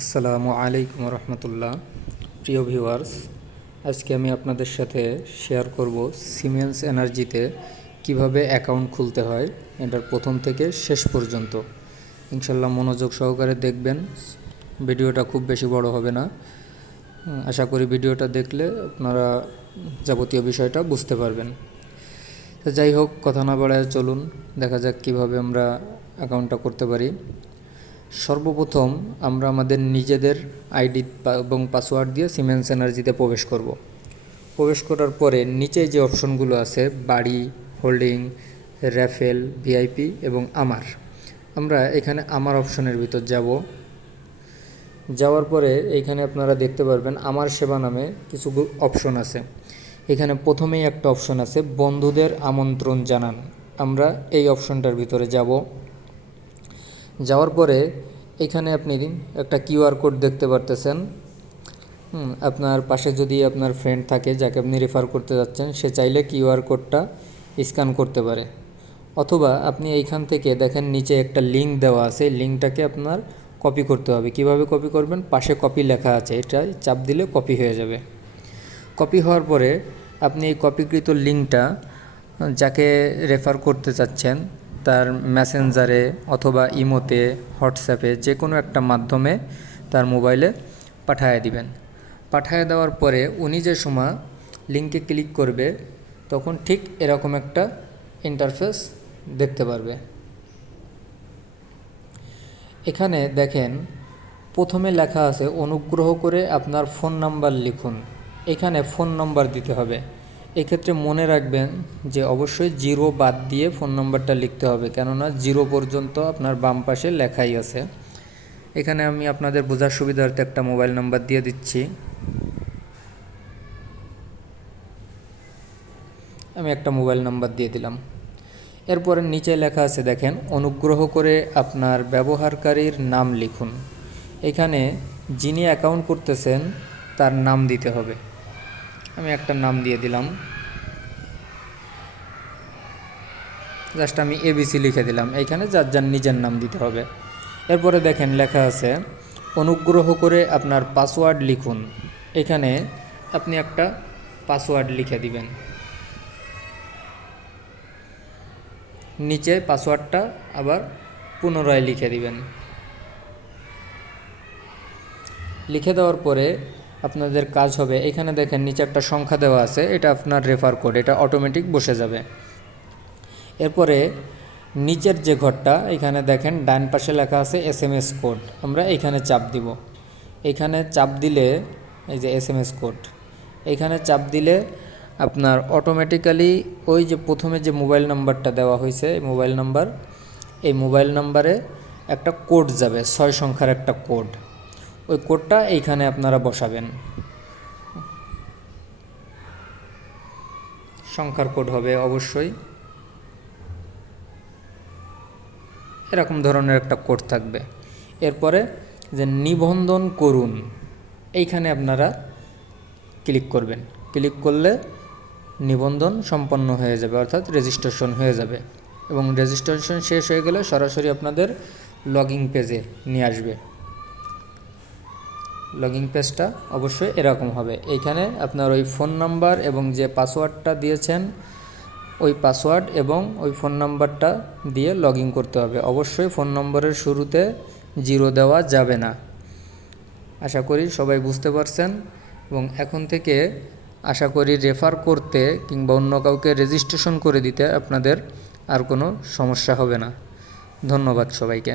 আসসালামু আলাইকুম রহমতুল্লাহ। প্রিয় ভিউয়ার্স, আজকে আমি আপনাদের সাথে শেয়ার করব সিমেন্স এনার্জিতে কিভাবে অ্যাকাউন্ট খুলতে হয়, এটার প্রথম থেকে শেষ পর্যন্ত। ইনশাল্লাহ মনোযোগ সহকারে দেখবেন, ভিডিওটা খুব বেশি বড় হবে না। আশা করি ভিডিওটা দেখলে আপনারা যাবতীয় বিষয়টা বুঝতে পারবেন। তো যাই হোক, কথা না বাড়ায় চলুন দেখা যাক কিভাবে আমরা অ্যাকাউন্টটা করতে পারি। সর্বপ্রথম আমরা আমাদের নিজেদের আইডি এবং পাসওয়ার্ড দিয়ে সিমেন্স এনার্জিতে প্রবেশ করব। প্রবেশ করার পরে নিচে যে অপশনগুলো আছে, বাড়ি, হোল্ডিং, র্যাফেল, ভিআইপি এবং আমরা এখানে আমার অপশনের ভিতর যাব। যাওয়ার পরে এইখানে আপনারা দেখতে পারবেন আমার সেবা নামে কিছু অপশন আছে। এখানে প্রথমেই একটা অপশন আছে বন্ধুদের আমন্ত্রণ জানান। আমরা এই অপশনটার ভিতরে যাব। যাওয়ার পরে এখানে আপনি একটা কিউআর কোড দেখতে পারতেছেন। আপনার পাশে যদি আপনার ফ্রেন্ড থাকে যাকে আপনি রেফার করতে যাচ্ছেন, সে চাইলে কিউআর কোডটা স্ক্যান করতে পারে। অথবা আপনি এইখান থেকে দেখেন নিচে একটা লিঙ্ক দেওয়া আছে, লিঙ্কটাকে আপনার কপি করতে হবে। কিভাবে কপি করবেন? পাশে কপি লেখা আছে, এটাই চাপ দিলে কপি হয়ে যাবে। কপি হওয়ার পরে আপনি এই কপিকৃত লিঙ্কটা যাকে রেফার করতে চাচ্ছেন তার মেসেঞ্জারে অথবা ইমোতে, হোয়াটসঅ্যাপে যে কোনো একটা মাধ্যমে তার মোবাইলে পাঠিয়ে দিবেন। পাঠিয়ে দেওয়ার পরে উনি যে সময় লিঙ্কে ক্লিক করবে তখন ঠিক এরকম একটা ইন্টারফেস দেখতে পারবে। এখানে দেখেন প্রথমে লেখা আছে অনুগ্রহ করে আপনার ফোন নাম্বার লিখুন। এখানে ফোন নাম্বার দিতে হবে। এক্ষেত্রে মনে রাখবেন যে অবশ্যই 0 বাদ দিয়ে ফোন নাম্বারটা লিখতে হবে, কেননা 0 পর্যন্ত আপনার বাম পাশে লেখাই আছে। এখানে আমি আপনাদের বোঝার সুবিধার্থে একটা মোবাইল নাম্বার দিয়ে দিচ্ছি। আমি একটা মোবাইল নাম্বার দিয়ে দিলাম। এরপরে নিচে লেখা আছে দেখেন অনুগ্রহ করে আপনার ব্যবহারকারীর নাম লিখুন। এখানে যিনি অ্যাকাউন্ট করতেছেন তার নাম দিতে হবে। আমি একটা নাম দিয়ে দিলাম, জাস্ট আমি এবিসি লিখে দিলাম। এইখানে যার যার নিজের নাম দিতে হবে। এরপরে দেখেন লেখা আছে অনুগ্রহ করে আপনার পাসওয়ার্ড লিখুন। এখানে আপনি একটা পাসওয়ার্ড লিখে দিবেন। নিচে পাসওয়ার্ডটা আবার পুনরায় লিখে দিবেন। লিখে দেওয়ার পরে আপনাদের কাজ হবে, এখানে দেখেন নিচে একটা সংখ্যা দেওয়া আছে, এটা আপনার রেফার কোড, এটা অটোমেটিক বসে যাবে। এরপরে নিচের যে ঘরটা এখানে দেখেন ডান পাশে লেখা আছে এসএমএস কোড, আমরা এইখানে চাপ দিব। এইখানে চাপ দিলে এই যে এসএমএস কোড, এইখানে চাপ দিলে আপনার অটোমেটিক্যালি ওই যে প্রথমে যে মোবাইল নাম্বারটা দেওয়া হয়েছে এই মোবাইল নাম্বারে একটা কোড যাবে, 6 সংখ্যার একটা কোড। ওই কোডটা এইখানে আপনারা বসাবেন। সংখ্যার কোড হবে অবশ্যই, এরকম ধরনের একটা কোড থাকবে। এরপরে যে নিবন্ধন করুন এইখানে আপনারা ক্লিক করবেন। ক্লিক করলে নিবন্ধন সম্পন্ন হয়ে যাবে, অর্থাৎ রেজিস্ট্রেশন হয়ে যাবে। এবং রেজিস্ট্রেশন শেষ হয়ে গেলে সরাসরি আপনাদের লগইন পেজে নিয়ে আসবে। লগইন পেজটা অবশ্যই এরকম হবে। এইখানে আপনার ওই ফোন নাম্বার এবং যে পাসওয়ার্ডটা দিয়েছেন ওই পাসওয়ার্ড এবং ওই ফোন নাম্বারটা দিয়ে লগইন করতে হবে। অবশ্যই ফোন নম্বরের শুরুতে 0 দেওয়া যাবে না। আশা করি সবাই বুঝতে পারছেন এবং এখন থেকে আশা করি রেফার করতে কিংবা অন্য কাউকে রেজিস্ট্রেশন করে দিতে আপনাদের আর কোনো সমস্যা হবে না। ধন্যবাদ সবাইকে।